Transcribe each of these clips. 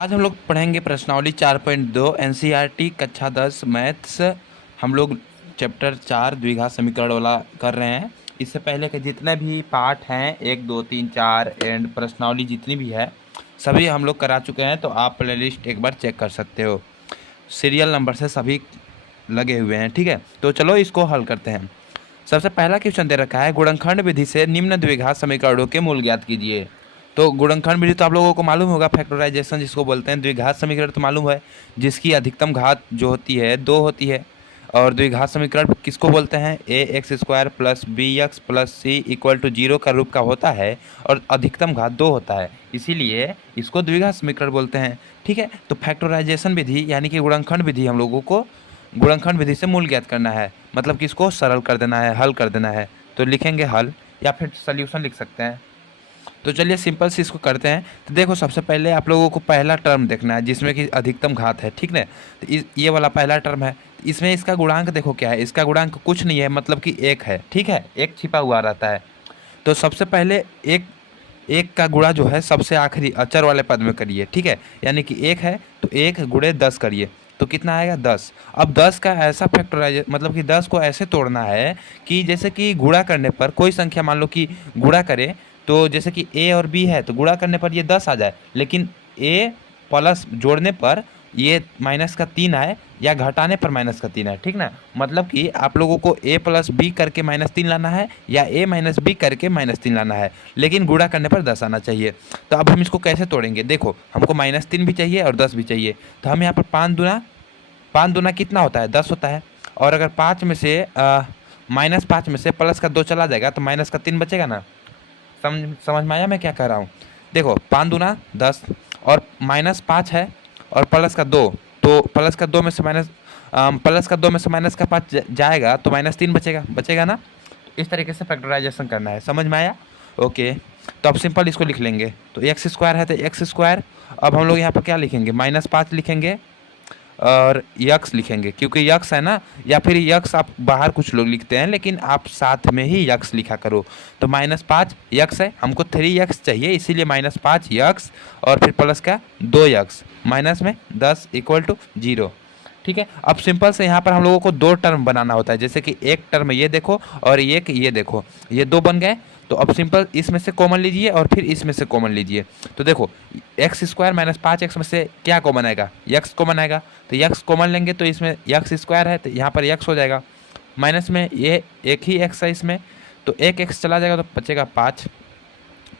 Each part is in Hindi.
आज हम लोग पढ़ेंगे प्रश्नावली 4.2 एनसीईआरटी कक्षा 10 मैथ्स। हम लोग चैप्टर 4 द्विघात समीकरण वाला कर रहे हैं। इससे पहले के जितने भी पार्ट हैं 1 2 3 4 एंड प्रश्नावली जितनी भी है सभी हम लोग करा चुके हैं, तो आप प्लेलिस्ट एक बार चेक कर सकते हो। सीरियल नंबर से सभी लगे हुए हैं, ठीक है। तो चलो इसको हल करते हैं। सबसे पहला क्वेश्चन दे रखा है, गुणनखंड विधि से निम्न द्विघात समीकरणों के मूल ज्ञात कीजिए। तो गुणनखंड विधि तो आप लोगों को मालूम होगा, फैक्टराइजेशन जिसको बोलते हैं। द्विघात समीकरण तो मालूम है, जिसकी अधिकतम घात जो होती है 2 होती है। और द्विघात समीकरण किसको बोलते हैं? A x square plus b x plus c equal to 0 का रूप का होता है और अधिकतम घात 2 होता है, इसीलिए इसको द्विघात समीकरण बोलते हैं, ठीक है। तो फैक्टराइजेशन विधि यानी कि गुणनखंड विधि, हम लोगों को गुणनखंड विधि से मूल ज्ञात करना है, मतलब कि इसको सरल कर देना है, हल कर देना है। तो लिखेंगे हल या फिर सॉल्यूशन लिख सकते हैं। तो चलिए सिंपल से इसको करते हैं। तो देखो, सबसे पहले आप लोगों को पहला टर्म देखना है जिसमें कि अधिकतम घात है, ठीक ना। तो ये वाला पहला टर्म है। इसमें इसका गुणांक देखो क्या है, इसका गुणांक कुछ नहीं है, मतलब कि 1 है, ठीक है। 1 छिपा हुआ रहता है। तो सबसे पहले एक एक का गुणा जो है सबसे आखिरी अचर वाले पद में करिए, ठीक है। यानी कि 1 है तो 1 गुणे 10 करिए, तो कितना आएगा 10। अब 10 का ऐसा फैक्टराइज, मतलब कि 10 को ऐसे तोड़ना है कि जैसे कि गुणा करने पर कोई संख्या मान लो कि गुणा करे, तो जैसे कि ए और बी है तो गुणा करने पर ये 10 आ जाए, लेकिन ए प्लस जोड़ने पर ये माइनस का 3 आए या घटाने पर माइनस का 3 आए, ठीक ना। मतलब कि आप लोगों को ए प्लस बी करके -3 लाना है या ए माइनस बी करके -3 लाना है, लेकिन गुणा करने पर 10 आना चाहिए। तो अब हम इसको कैसे तोड़ेंगे? देखो, हमको -3 भी चाहिए और 10 भी चाहिए। तो हम यहाँ पर 5 दूना कितना होता है? 10 होता है। और अगर 5 में से -5 में से प्लस का 2 चला जाएगा तो माइनस का 3 बचेगा ना। समझ में आया मैं क्या कह रहा हूँ? देखो, 5 दूना 10 और -5 है और प्लस का 2, तो प्लस का 2 में से माइनस का 5 जाएगा तो -3 बचेगा ना। इस तरीके से फैक्टराइजेशन करना है, समझ में आया? ओके। तो अब सिंपल इसको लिख लेंगे। तो एक्स स्क्वायर है तो एक्स स्क्वायर। अब हम लोग यहाँ पर क्या लिखेंगे? -5 लिखेंगे और यक्स लिखेंगे, क्योंकि यक्स है ना, या फिर यक्स आप बाहर कुछ लोग लिखते हैं, लेकिन आप साथ में ही यक्स लिखा करो। तो -5 यक्स है, हमको 3 यक्स चाहिए, इसीलिए -5 यक्स और फिर प्लस का 2 यक्स, माइनस में 10 इक्वल टू 0, ठीक है। अब सिंपल से यहाँ पर हम लोगों को 2 टर्म बनाना होता है, जैसे कि एक टर्म ये देखो और एक ये देखो, ये 2 बन गए। तो अब सिंपल इसमें से कॉमन लीजिए और फिर इसमें से कॉमन लीजिए। तो देखो, एक्स स्क्वायर -5x में से क्या कॉमन आएगा? यक्स कॉमन आएगा। तो यक्स कॉमन लेंगे तो इसमें यक्स स्क्वायर है तो यहाँ पर यक्स हो जाएगा, माइनस में ये एक ही एक्स है इसमें, तो एक एक्स चला जाएगा तो बचेगा 5।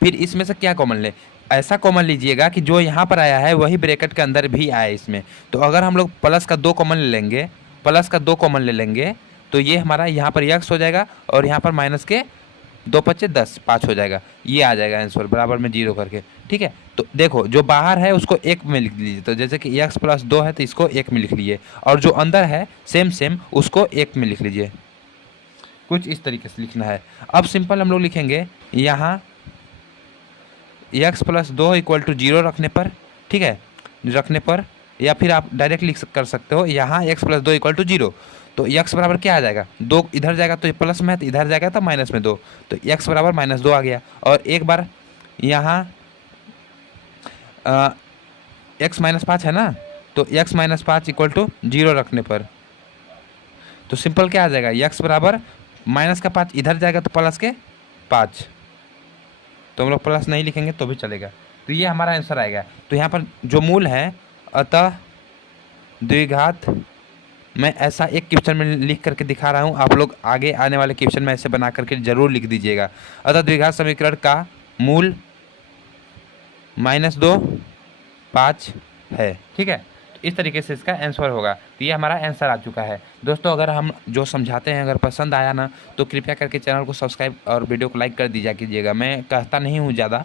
फिर इसमें से क्या कॉमन ले? ऐसा कॉमन लीजिएगा कि जो यहाँ पर आया है वही ब्रैकेट के अंदर भी आया इसमें। तो अगर हम लोग प्लस का 2 कॉमन ले लेंगे, तो ये हमारा यहाँ पर यक्स हो जाएगा और यहाँ पर माइनस के 2 पच्चे 10, 5 हो जाएगा। ये आ जाएगा आंसर बराबर में 0 करके, ठीक है। तो देखो, जो बाहर है उसको 1 में लिख लीजिए, तो जैसे कि x + 2 है तो इसको 1 में लिख लीजिए, और जो अंदर है सेम उसको 1 में लिख लीजिए। कुछ इस तरीके से लिखना है। अब सिंपल हम लोग लिखेंगे यहाँ x + 2 इक्वल टू 0 रखने पर, ठीक है, रखने पर, या फिर आप डायरेक्ट कर सकते हो यहाँ x + 2 इक्वल टू 0। तो x बराबर क्या आ जाएगा? 2 इधर जाएगा तो ये प्लस में है, तो इधर जाएगा तो माइनस में 2, तो x बराबर -2 आ गया। और एक बार यहाँ x -5 है ना, तो x -5 इक्वल टू 0 रखने पर तो सिंपल क्या आ जाएगा? x बराबर -5 इधर जाएगा तो प्लस के 5, तो हम लोग प्लस नहीं लिखेंगे तो भी चलेगा। तो ये हमारा आंसर आएगा। तो यहाँ पर जो मूल है, अतः द्विघात, मैं ऐसा एक क्वेश्चन में लिख करके दिखा रहा हूँ, आप लोग आगे आने वाले क्वेश्चन में ऐसे बना करके जरूर लिख दीजिएगा। अतः द्विघात समीकरण का मूल -2 5 है, ठीक है। तो इस तरीके से इसका आंसर होगा। तो ये हमारा आंसर आ चुका है दोस्तों। अगर हम जो समझाते हैं अगर पसंद आया ना, तो कृपया करके चैनल को सब्सक्राइब और वीडियो को लाइक कर दीजिए कीजिएगा। मैं कहता नहीं हूँ ज़्यादा,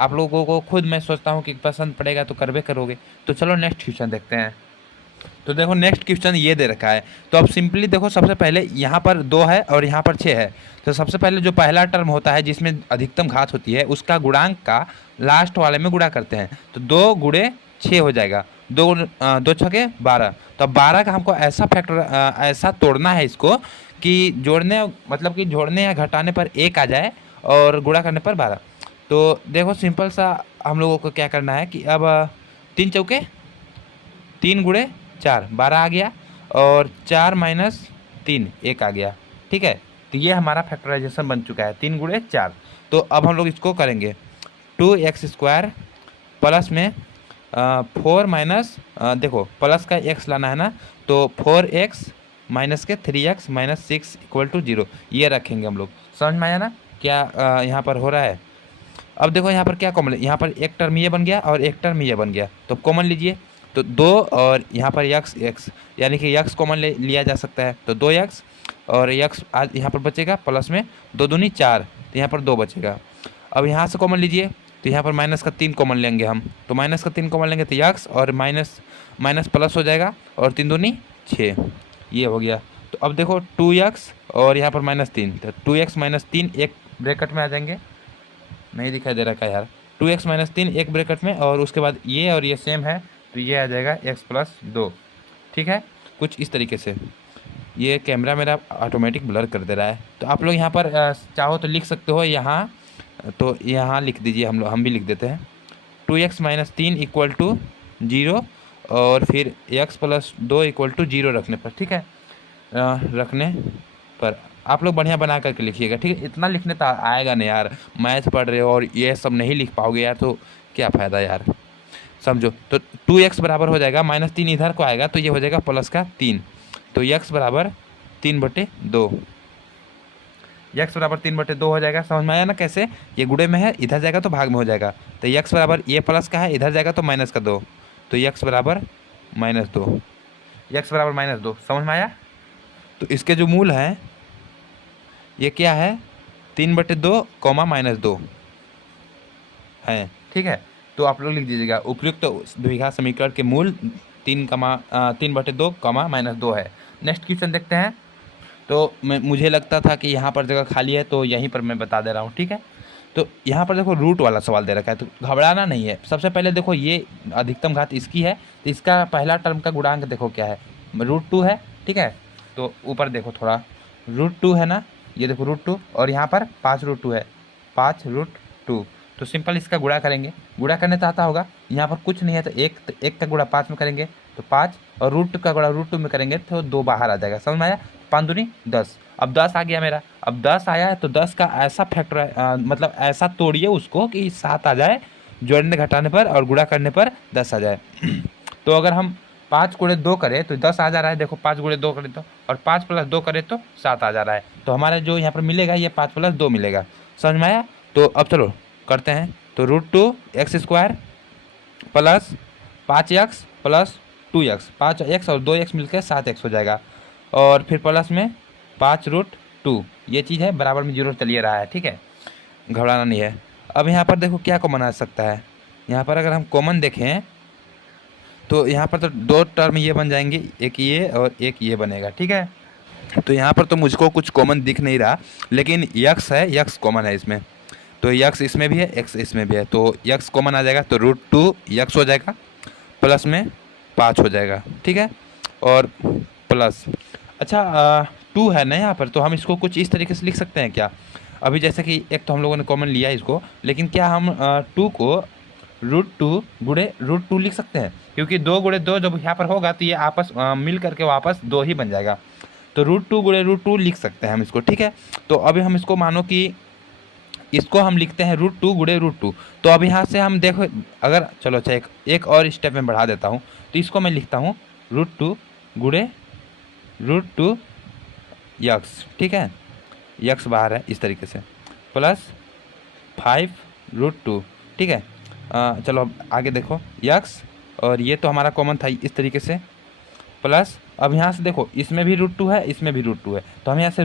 आप लोगों को खुद मैं सोचता हूँ कि पसंद पड़ेगा तो करवे करोगे। तो चलो नेक्स्ट क्वेश्चन देखते हैं। तो देखो, नेक्स्ट क्वेश्चन ये दे रखा है। तो अब सिंपली देखो, सबसे पहले यहाँ पर 2 है और यहाँ पर 6 है। तो सबसे पहले जो पहला टर्म होता है जिसमें अधिकतम घात होती है, उसका गुणांक का लास्ट वाले में गुणा करते हैं, तो 2 गुणे 6 हो जाएगा। 2 छके 12। तो अब 12 का हमको ऐसा ऐसा तोड़ना है इसको कि जोड़ने, मतलब कि जोड़ने या घटाने पर 1 आ जाए और गुणा करने पर 12। तो देखो, सिंपल सा हम लोगों को क्या करना है कि अब तीन चौके 3 गुणे 4 12 आ गया, और 4 माइनस 3 1 आ गया। ठीक है, तो ये हमारा फैक्टराइजेशन बन चुका है 3 गुणे 4। तो अब हम लोग इसको करेंगे 2x² प्लस में 4 माइनस, देखो प्लस का x लाना है ना, तो 4x माइनस के 3x माइनस 6 इक्वल टू 0, ये रखेंगे हम लोग। समझ में आया ना क्या यहाँ पर हो रहा है। अब देखो यहाँ पर क्या कॉमन है, यहाँ पर एक टर्म ये बन गया और एक टर्म ये बन गया, तो कॉमन लीजिए। तो 2 और यहाँ पर x यानी कि x कॉमन लिया जा सकता है, तो 2x और x आज यहाँ पर बचेगा, प्लस में 2 दूनी 4, तो यहाँ पर 2 बचेगा। अब यहाँ से कॉमन लीजिए, तो यहाँ पर माइनस का 3 कॉमन लेंगे हम, तो माइनस का 3 कॉमन लेंगे तो x और माइनस माइनस प्लस हो जाएगा, और 3 दूनी 6, ये हो गया। तो अब देखो 2x और यहाँ पर -3, तो 2x माइनस 3 एक ब्रैकेट में आ जाएंगे, नहीं दिखाई दे रहा क्या यार, 2x माइनस 3 एक ब्रैकेट में, और उसके बाद ये और ये सेम है, तो ये आ जाएगा x प्लस 2। ठीक है, कुछ इस तरीके से। ये कैमरा मेरा ऑटोमेटिक ब्लर कर दे रहा है, तो आप लोग यहाँ पर चाहो तो लिख सकते हो यहाँ, तो यहाँ लिख दीजिए, हम भी लिख देते हैं 2x माइनस 3 इक्वल टू 0, और फिर x प्लस 2 इक्वल टू 0 रखने पर। ठीक है, रखने पर आप लोग बढ़िया बना करके लिखिएगा। ठीक है, इतना लिखने तो आएगा नहीं यार, मैथ पढ़ रहे हो और ये सब नहीं लिख पाओगे यार, तो क्या फ़ायदा यार, समझो। तो 2x बराबर हो जाएगा, -3 इधर को आएगा, तो ये हो जाएगा प्लस का 3, तो x बराबर 3/2, x बराबर 3/2 हो जाएगा। समझ में आया ना कैसे, ये गुणे में है, इधर जाएगा तो भाग में हो जाएगा, तो x बराबर, ये प्लस का है, इधर जाएगा तो माइनस का 2, तो x बराबर -2, x बराबर -2। समझ में आया। तो इसके जो मूल हैं ये क्या है, 3/2 कॉमा -2 है। ठीक है, तो आप लोग लिख दीजिएगा उपयुक्त द्विघात समीकरण के मूल 3/2 कॉमा -2 है। नेक्स्ट क्वेश्चन देखते हैं। तो मुझे लगता था कि यहाँ पर जगह खाली है, तो यहीं पर मैं बता दे रहा हूँ। ठीक है, तो यहाँ पर देखो रूट वाला सवाल दे रखा है, तो घबराना नहीं है। सबसे पहले देखो ये अधिकतम घात इसकी है, तो इसका पहला टर्म का गुणांक देखो क्या है, √2 है। ठीक है, तो ऊपर देखो थोड़ा, √2 है ना, ये देखो √2, और यहाँ पर 5√2 है, 5√2, तो सिंपल इसका गुणा करेंगे। गुणा करने तो आता होगा, यहाँ पर कुछ नहीं है, तो एक का गुणा 5 में करेंगे तो 5, और √2 का गुणा √2 में करेंगे तो 2 बाहर आ जाएगा। समझ में आया, 5 दूनी 10, अब 10 आ गया मेरा। अब 10 आया है तो 10 का ऐसा फैक्टर, मतलब ऐसा तोड़िए उसको कि 7 आ जाए, जोड़ने घटाने पर और गुणा करने पर 10 आ जाए। तो अगर हम 5 गुणे 2 करें तो 10 आ जा रहा है, देखो 5 गुणे 2 करें तो, और 5 प्लस 2 करें तो 7 आ जा रहा है। तो हमारा जो यहाँ पर मिलेगा ये 5 प्लस 2 मिलेगा। समझ में आया। तो अब चलो करते हैं, तो √2x² plus 5x plus 2x, 5x और 2x मिलकर 7x हो जाएगा, और फिर प्लस में 5√2, ये चीज़ है बराबर में 0 चलिए रहा है। ठीक है, घबराना नहीं है। अब यहाँ पर देखो क्या कॉमन आ सकता है, यहाँ पर अगर हम कॉमन देखें तो यहाँ पर तो 2 टर्म ये बन जाएंगे, एक ये और एक ये बनेगा। ठीक है, तो यहाँ पर तो मुझको कुछ कॉमन दिख नहीं रहा, लेकिन x है, x कॉमन है इसमें, तो x इसमें भी है, x इसमें भी है, तो x कॉमन आ जाएगा, तो √2x हो जाएगा, प्लस में 5 हो जाएगा। ठीक है, और प्लस, अच्छा 2 है ना यहाँ पर, तो हम इसको कुछ इस तरीके से लिख सकते हैं क्या। अभी जैसे कि एक तो हम लोगों ने कॉमन लिया इसको, लेकिन क्या हम 2 को √2 गुणे √2 लिख सकते हैं, क्योंकि 2 गुणे 2 जब यहाँ पर होगा तो ये आपस मिल करके वापस 2 ही बन जाएगा, तो √2 गुणे √2 लिख सकते हैं हम इसको। ठीक है, तो अभी हम इसको मानो कि इसको हम लिखते हैं √2 गुणे √2, तो अब यहाँ से हम देखो, अगर चलो अच्छा एक और स्टेप में बढ़ा देता हूँ, तो इसको मैं लिखता हूँ √2 गुणे √2x। ठीक है, x बाहर है इस तरीके से, प्लस 5√2। ठीक है, चलो अब आगे देखो x, और ये तो हमारा कॉमन था इस तरीके से, प्लस अब यहाँ से देखो इसमें भी √2 है, इसमें भी √2 है, तो हम यहाँ से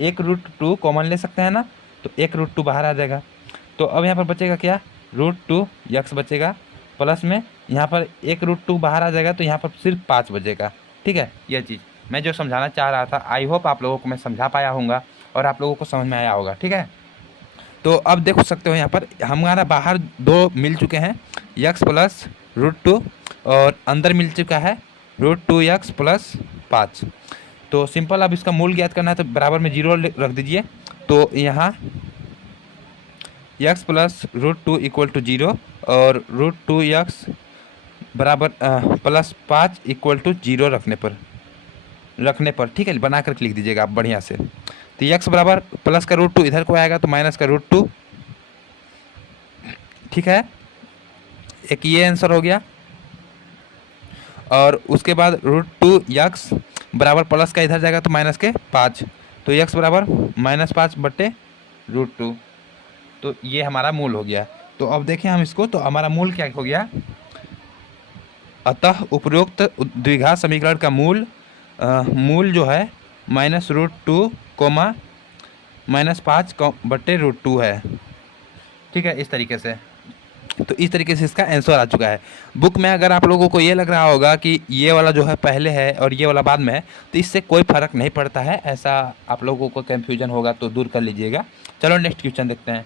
एक √2 कॉमन ले सकते हैं ना, तो एक √2 बाहर आ जाएगा। तो अब यहाँ पर बचेगा क्या, √2x बचेगा, प्लस में यहाँ पर एक √2 बाहर आ जाएगा, तो यहाँ पर सिर्फ 5 बचेगा। ठीक है, यह चीज़ मैं जो समझाना चाह रहा था, आई होप आप लोगों को मैं समझा पाया होऊंगा और आप लोगों को समझ में आया होगा। ठीक है, तो अब देख सकते हो यहाँ पर हमारा बाहर 2 मिल चुके हैं, x प्लस √2, और अंदर मिल चुका है √2x प्लस 5। तो सिंपल अब इसका मूल ज्ञात करना है, तो बराबर में 0 रख दीजिए, तो यहाँ x प्लस √2 इक्वल टू 0, और √2x बराबर +5 = 0 रखने पर ठीक है, बना कर लिख दीजिएगा आप बढ़िया से। तो x बराबर प्लस का √2 इधर को आएगा तो माइनस का √2, ठीक है, एक ये आंसर हो गया। और उसके बाद √2x बराबर प्लस का इधर जाएगा तो माइनस के 5, तो x बराबर -5/√2। तो ये हमारा मूल हो गया। तो अब देखें हम इसको, तो हमारा मूल क्या हो गया, अतः उपरोक्त द्विघात समीकरण का मूल जो है -√2, -5/√2 है, ठीक है, इस तरीके से। तो इस तरीके से इसका आंसर आ चुका है। बुक में अगर आप लोगों को ये लग रहा होगा कि ये वाला जो है पहले है और ये वाला बाद में है, तो इससे कोई फ़र्क नहीं पड़ता है, ऐसा आप लोगों को कन्फ्यूजन होगा तो दूर कर लीजिएगा। चलो नेक्स्ट क्वेश्चन देखते हैं,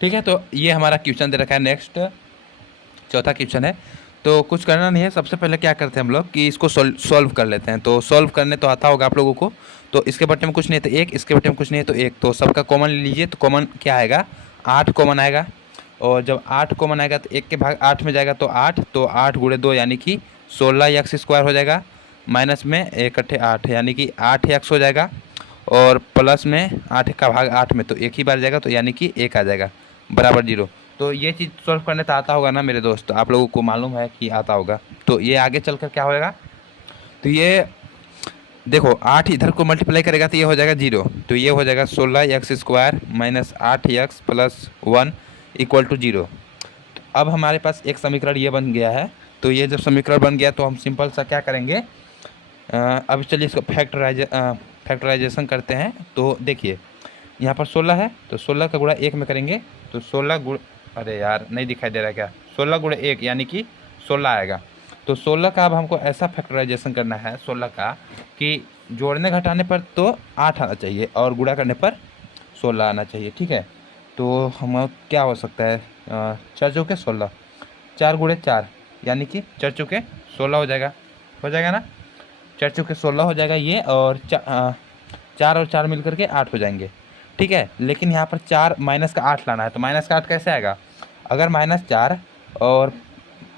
ठीक है। तो ये हमारा क्वेश्चन दे रखा है, नेक्स्ट चौथा क्वेश्चन है। तो कुछ करना नहीं है, सबसे पहले क्या करते हैं हम लोग कि इसको सॉल्व कर लेते हैं। तो सॉल्व करने तो आता होगा आप लोगों को। तो इसके बटे में कुछ नहीं है तो 1, इसके बटे में कुछ नहीं है तो 1, तो सबका कॉमन ले लीजिए। तो कॉमन क्या आएगा, 8 कॉमन आएगा। और जब 8 कॉमन आएगा तो 1 के भाग 8 में जाएगा तो 8, तो 8 × 2 यानी कि 16x² हो जाएगा। माइनस में 1 × 8 यानी कि 8x हो जाएगा। और प्लस में 8 का भाग 8 में तो 1 ही बार जाएगा, तो यानी कि 1 आ जाएगा बराबर 0। तो ये चीज़ सॉल्व करने तो आता होगा ना मेरे दोस्त, आप लोगों को मालूम है कि आता होगा। तो ये आगे चलकर क्या होगा, तो ये देखो 8 इधर को मल्टीप्लाई करेगा तो ये हो जाएगा 0, तो ये हो जाएगा 16x² - 8x + 1 = 0। अब हमारे पास एक समीकरण ये बन गया है। तो ये जब समीकरण बन गया तो हम सिंपल सा क्या करेंगे, अब चलिए इसको फैक्टराइजेशन करते हैं। तो देखिए यहाँ पर 16 है, तो 16 का गुणा 1 में करेंगे तो 16 गुण, अरे यार नहीं दिखाई दे रहा क्या, 16 × 1 यानी कि 16 आएगा। तो 16 का अब हमको ऐसा फैक्टराइजेशन करना है 16 का कि जोड़ने घटाने पर तो 8 आना चाहिए और गुणा करने पर 16 आना चाहिए, ठीक है। तो हम क्या हो सकता है, 4 चौके 16, 4 × 4 यानी कि 4 चौके 16 हो जाएगा ना, 4 चौके 16 हो जाएगा ये। और 4 और 4 मिल करके 8 हो जाएंगे, ठीक है। लेकिन यहाँ पर 4 माइनस का 8 लाना है, तो माइनस का 8 कैसे आएगा, अगर -4 और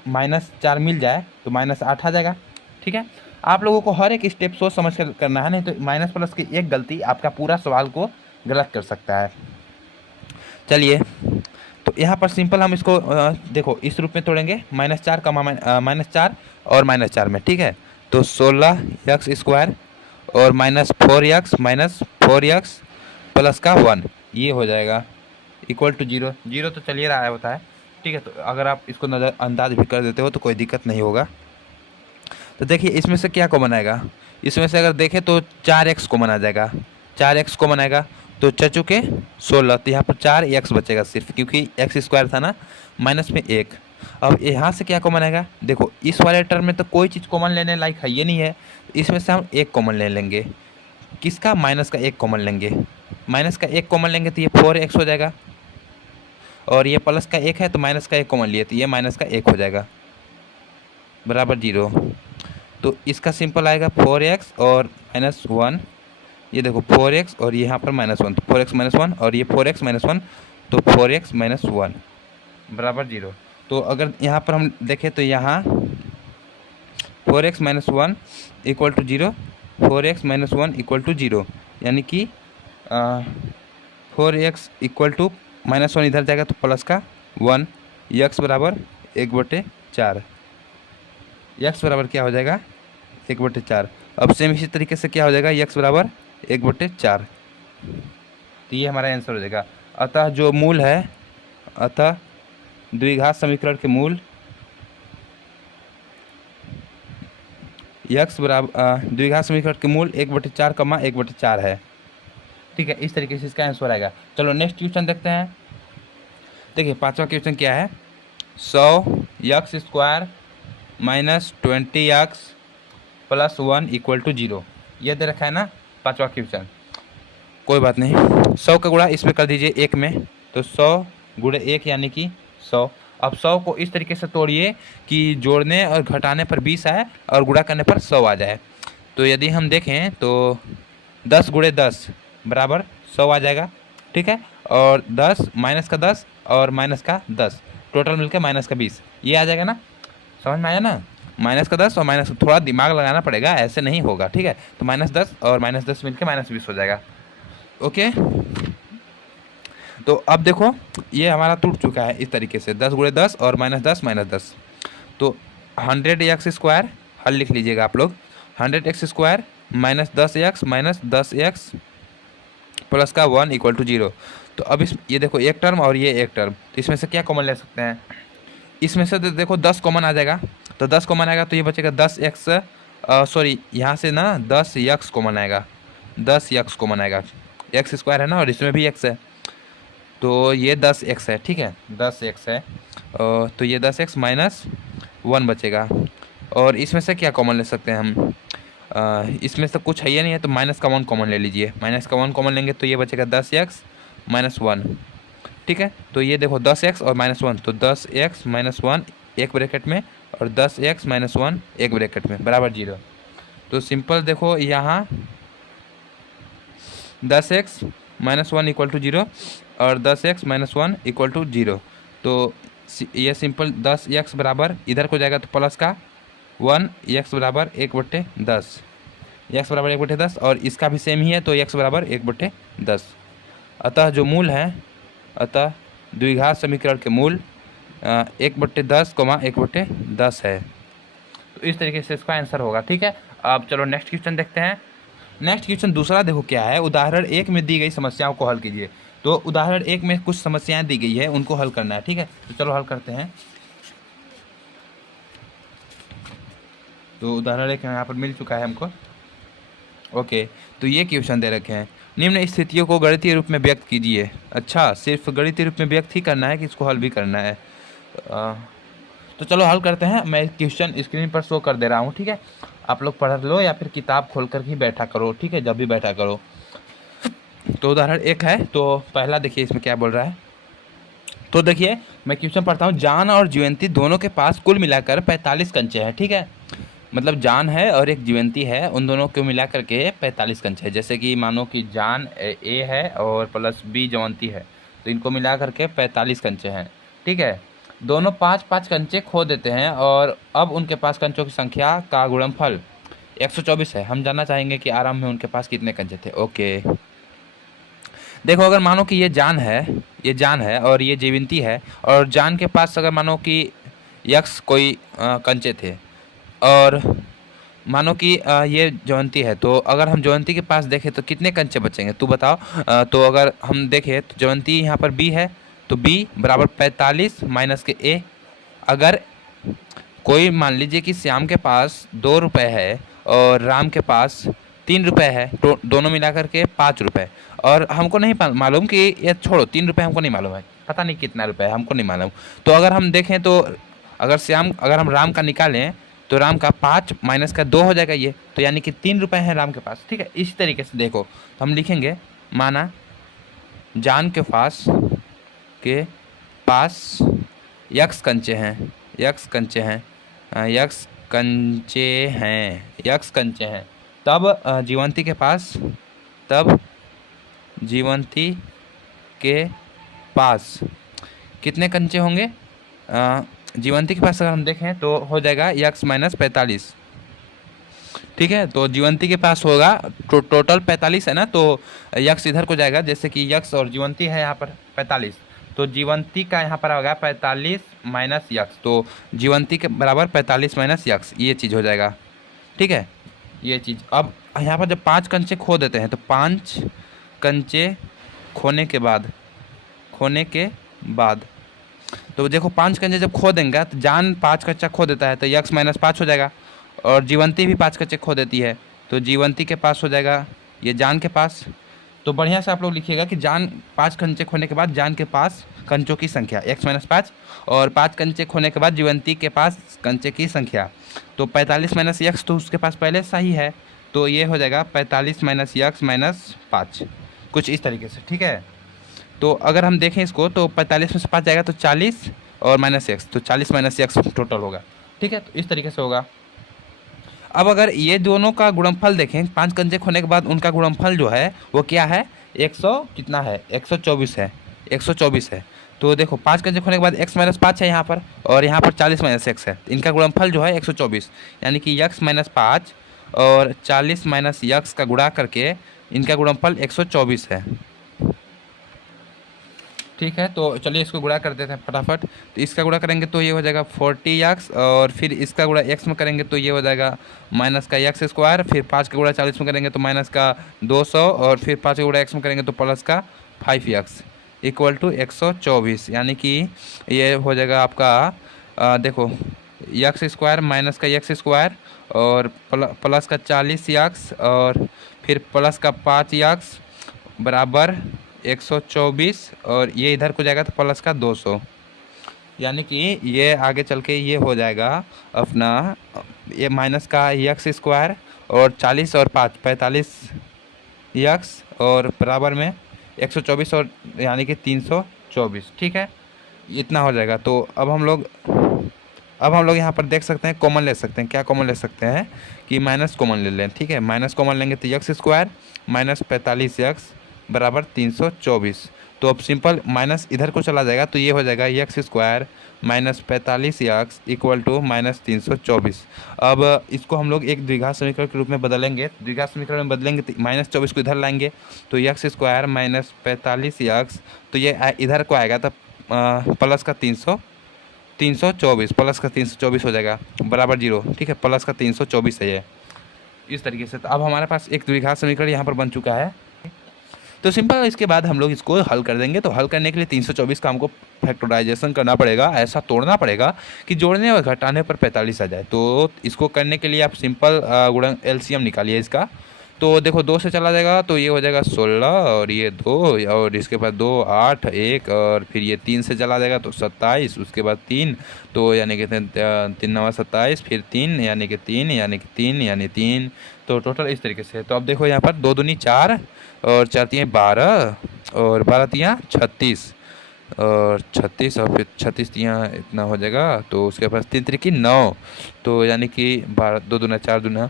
-4 मिल जाए तो -8 आ जाएगा, ठीक है। आप लोगों को हर एक स्टेप सोच समझ कर करना है, नहीं तो माइनस प्लस की एक गलती आपका पूरा सवाल को गलत कर सकता है। चलिए तो यहाँ पर सिंपल हम इसको देखो इस रूप में तोड़ेंगे, -4 -4 और -4 में, ठीक है। तो 16x² और -4x -4x प्लस का 1 ये हो जाएगा =0। 0 तो चलिए रहा है होता है, ठीक है। तो अगर आप इसको नज़रअंदाज भी कर देते हो तो कोई दिक्कत नहीं होगा। तो देखिए इसमें से क्या कॉमन आएगा, इसमें से अगर देखें तो 4x कॉमन आ जाएगा, 4x कॉमन आएगा तो 4 चौके 16, तो यहाँ पर 4x बचेगा सिर्फ, क्योंकि x² था ना, माइनस में 1। अब यहाँ से क्या कॉमन आएगा, देखो इस वाले टर्म में तो कोई चीज़ कॉमन लेने लायक है ये नहीं है, इसमें से हम 1 कॉमन ले लेंगे। किसका, माइनस का 1 कॉमन लेंगे, माइनस का 1 कॉमन लेंगे तो ये 4x हो जाएगा। और ये प्लस का 1 है तो माइनस का 1 कॉमन लिए तो ये माइनस का 1 हो जाएगा बराबर 0। तो इसका सिंपल आएगा 4x और -1, ये देखो 4x और यहाँ पर -1, तो 4x - 1 और ये 4x - 1, तो 4x - 1 बराबर 0। तो अगर यहाँ पर हम देखें तो यहाँ 4x - 1 = 0, 4x - 1 = 0, यानी कि 4x = -1 इधर जाएगा तो प्लस का 1, x बराबर 1/4, x बराबर क्या हो जाएगा 1/4। अब सेम इसी तरीके से क्या हो जाएगा, x बराबर 1/4। तो ये हमारा आंसर हो जाएगा। अतः जो मूल है, अतः द्विघात समीकरण के मूल x बराबर द्विघात समीकरण के मूल 1/4, 1/4 है, ठीक है। इस तरीके से इसका आंसर आएगा। चलो नेक्स्ट क्वेश्चन देखते हैं। देखिए पांचवा क्वेश्चन क्या है, 100x² - 20x + 1 = 0, ये दे रखा है ना पांचवा क्वेश्चन। कोई बात नहीं, 100 का गुणा इसमें कर दीजिए 1 में, तो 100 × 1 यानी कि 100। अब 100 को इस तरीके से तोड़िए कि जोड़ने और घटाने पर 20 आए और गुणा करने पर 100 आ जाए। तो यदि हम देखें तो 10 × 10 बराबर 100 आ जाएगा, ठीक है। और 10 - का 10 और -का 10 टोटल मिलकर -20, ये आ जाएगा ना। समझ में आया ना। -10 और माइनस, थोड़ा दिमाग लगाना पड़ेगा, ऐसे नहीं होगा, ठीक है। तो -10 और -10 मिलके -20 हो जाएगा। ओके, तो अब देखो ये हमारा टूट चुका है इस तरीके से, 10 × 10 और -10 -10। तो 100x² हल लिख लीजिएगा आप लोग, 100x² -10x -10x प्लस का 1 = 0। तो अब इस ये देखो एक टर्म और ये एक टर्म, तो इसमें से क्या कॉमन ले सकते हैं, इसमें से तो देखो 10 कॉमन आ जाएगा, तो 10 कॉमन आएगा तो ये बचेगा 10x, सॉरी यहाँ से ना 10x कॉमन आएगा, 10x कॉमन आएगा, x² है ना और इसमें भी x है, तो ये 10x है, ठीक है, 10x है। तो ये 10x -1 बचेगा। और इसमें से क्या कॉमन ले सकते हैं हम, इसमें से कुछ है ही नहीं है, तो माइनस का 1 कॉमन ले लीजिए, -1 कॉमन लेंगे तो ये बचेगा 10x -1, ठीक है। तो ये देखो 10x और -1, तो 10x -1 एक ब्रैकेट में और 10x -1 एक ब्रैकेट में बराबर 0। तो सिंपल देखो यहाँ 10x -1 = 0 और 10x -1 = 0। तो ये सिंपल 10x बराबर इधर को जाएगा तो प्लस का 1, x बराबर 1/10, x बराबर 1/10 और इसका भी सेम ही है, तो x बराबर 1/10। अतः जो मूल है, अतः द्विघात समीकरण के मूल 1/10, 1/10 है। तो इस तरीके से इसका आंसर होगा, ठीक है। अब चलो नेक्स्ट क्वेश्चन देखते हैं। नेक्स्ट क्वेश्चन दूसरा देखो क्या है, उदाहरण 1 में दी गई समस्याओं को हल कीजिए। तो उदाहरण 1 में कुछ समस्याएं दी गई है, उनको हल करना है, ठीक है। तो चलो हल करते हैं। तो उदाहरण 1 यहाँ पर मिल चुका है हमको। ओके, तो ये क्वेश्चन दे रखे हैं, निम्न स्थितियों को गणितीय रूप में व्यक्त कीजिए। अच्छा, सिर्फ गणितीय रूप में व्यक्त ही करना है कि इसको हल भी करना है? तो चलो हल करते हैं। मैं क्वेश्चन स्क्रीन पर शो कर दे रहा हूँ, ठीक है। आप लोग पढ़ लो या फिर किताब खोल कर ही बैठा करो, ठीक है, जब भी बैठा करो। तो उदाहरण 1 है, तो पहला देखिए इसमें क्या बोल रहा है। तो देखिए मैं क्वेश्चन पढ़ता हूँ। जान और जीवंती दोनों के पास कुल मिलाकर 45 कंचे हैं, ठीक है। मतलब जान है और एक जीवंती है, उन दोनों को मिला करके 45 कंचे है। जैसे कि मानो कि जान ए है और प्लस बी जीवंती है, तो इनको मिला करके 45 कंचे हैं, ठीक है। दोनों 5-5 कंचे खो देते हैं और अब उनके पास कंचों की संख्या का गुणनफल 124 है। हम जानना चाहेंगे कि आरंभ में उनके पास कितने कंचे थे। ओके, देखो अगर मानो कि ये जान है और ये जीवंती है, और जान के पास अगर मानो कि यक्स कोई कंचे थे, और मानो कि ये जयंती है, तो अगर हम जयंती के पास देखें तो कितने कंचे बचेंगे तू बताओ। तो अगर हम देखें तो जयंती यहाँ पर बी है, तो बी बराबर 45 माइनस के ए। अगर कोई मान लीजिए कि श्याम के पास 2 रुपये है और राम के पास 3 रुपये है, तो दोनों मिलाकर के 5 रुपये, और हमको नहीं मालूम कि ये छोड़ो 3 रुपये हमको नहीं मालूम है, पता नहीं कितना रुपये है हमको नहीं मालूम। तो अगर हम देखें तो अगर हम राम का निकालें तो राम का 5 माइनस का 2 हो जाएगा ये, तो यानी कि 3 रुपये हैं राम के पास, ठीक है। इसी तरीके से देखो तो हम लिखेंगे, माना जान के पास यक्स कंचे हैं, यक्स कंचे हैं, तब जीवंती के पास कितने कंचे होंगे। जीवंती के पास अगर हम देखें तो हो जाएगा यक्स -45, ठीक है। तो जीवंती के पास होगा टोटल 45 है ना, तो यक्स इधर को जाएगा, जैसे कि यक्स और जीवंती है यहाँ पर 45, तो जीवंती का यहाँ पर होगा 45 माइनस यक्स, तो जीवंती के बराबर 45 माइनस यक्स, ये चीज़ हो जाएगा, ठीक है, ये चीज़। अब यहाँ पर जब 5 कंचे खो देते हैं, तो 5 कंचे खोने के बाद तो देखो 5 कंचे जब खो देंगे तो जान 5 कच्चा खो देता है, तो यक्स -5 हो जाएगा, और जीवंती भी 5 कच्चे खो देती है, तो जीवंती के पास हो जाएगा ये जान के पास। तो बढ़िया से आप लोग लिखिएगा कि जान 5 कंचे खोने के बाद जान के पास कंचों की संख्या x -5, और 5 कंचे खोने के बाद जीवंती के पास कंचे की संख्या, तो 45 माइनस यक्स तो उसके पास पहले सही है, तो ये हो जाएगा 45 माइनस यक्स -5, कुछ इस तरीके से, ठीक है। तो अगर हम देखें इसको तो 45 में से 5 जाएगा तो 40 और माइनस एक्स, तो 40 माइनस एक्स टोटल होगा, ठीक है। तो इस तरीके से होगा। अब अगर ये दोनों का गुणनफल देखें, 5 कंचे खोने के बाद उनका गुणनफल जो है वो क्या है, 100 कितना है, 124 है, 124 है। तो देखो 5 कंचे खोलने के बाद x माइनस 5 है यहाँ पर, और यहाँ पर 40 माइनस एक्स है। इनका गुणनफल जो है 124, यानी कि x माइनस 5 और 40 माइनस यक्स का गुणा करके इनका गुणनफल 124 है। ठीक है, तो चलिए इसको गुणा कर देते हैं फटाफट। तो इसका गुणा करेंगे तो ये हो जाएगा 40x, और फिर इसका गुणा x में करेंगे तो ये हो जाएगा माइनस का एक्स स्क्वायर, फिर 5 का गुणा 40 में करेंगे तो माइनस का 200, और फिर 5 का गुणा x में करेंगे तो प्लस का 5x इक्वल टू 124, यानी कि ये हो जाएगा आपका देखो एक्स स्क्वायर माइनस का एक्स स्क्वायर और प्लस का 40x और फिर प्लस का 5x बराबर 124, और ये इधर को जाएगा तो प्लस का 200, यानी कि ये आगे चल के ये हो जाएगा अपना ये माइनस का एक्स स्क्वायर और 40 और 5 45 एक्स और बराबर में 124 और यानी कि 324। ठीक है, इतना हो जाएगा। तो अब हम लोग यहाँ पर देख सकते हैं, कॉमन ले सकते हैं। क्या कॉमन ले सकते हैं कि माइनस कॉमन ले लें। ठीक है, माइनस कॉमन लेंगे तो एक्स स्क्वायर माइनस 45x बराबर 324। तो अब सिंपल माइनस इधर को चला जाएगा तो ये हो जाएगा x square minus 45x equal to minus 324। अब इसको हम लोग एक द्विघात समीकरण के रूप में बदलेंगे। द्विघात समीकरण में बदलेंगे तो माइनस 24 को इधर लाएंगे तो एक्स स्क्वायर माइनस 45x, तो ये इधर को आएगा तो प्लस का 324 प्लस का 324 हो जाएगा बराबर 0। ठीक है, प्लस का 324 है ये, इस तरीके से। तो अब हमारे पास एक द्विघात समीकरण यहाँ पर बन चुका है। तो सिंपल इसके बाद हम लोग इसको हल कर देंगे। तो हल करने के लिए 324 का हमको फैक्टराइजेशन करना पड़ेगा, ऐसा तोड़ना पड़ेगा कि जोड़ने और घटाने पर 45 आ जाए। तो इसको करने के लिए आप सिंपल गुणन एलसीएम निकालिए इसका। तो देखो 2 से चला जाएगा तो ये हो जाएगा 16, और ये 2, और इसके बाद 2 8 1, और फिर ये 3 से चला जाएगा तो 27, उसके बाद 3, तो यानी कि 3 9 27, फिर 3 यानी कि 3 यानी कि 3 यानी 3, तो टोटल इस तरीके से। तो अब देखो यहाँ पर 2 दूनी 4 और 4 तियाँ 12 और 12 तियाँ 36 और 36 और फिर 36 तियाँ इतना हो जाएगा। तो उसके पास 3 त्रिकी 9, तो यानी कि 12 2 दूना 4 दूना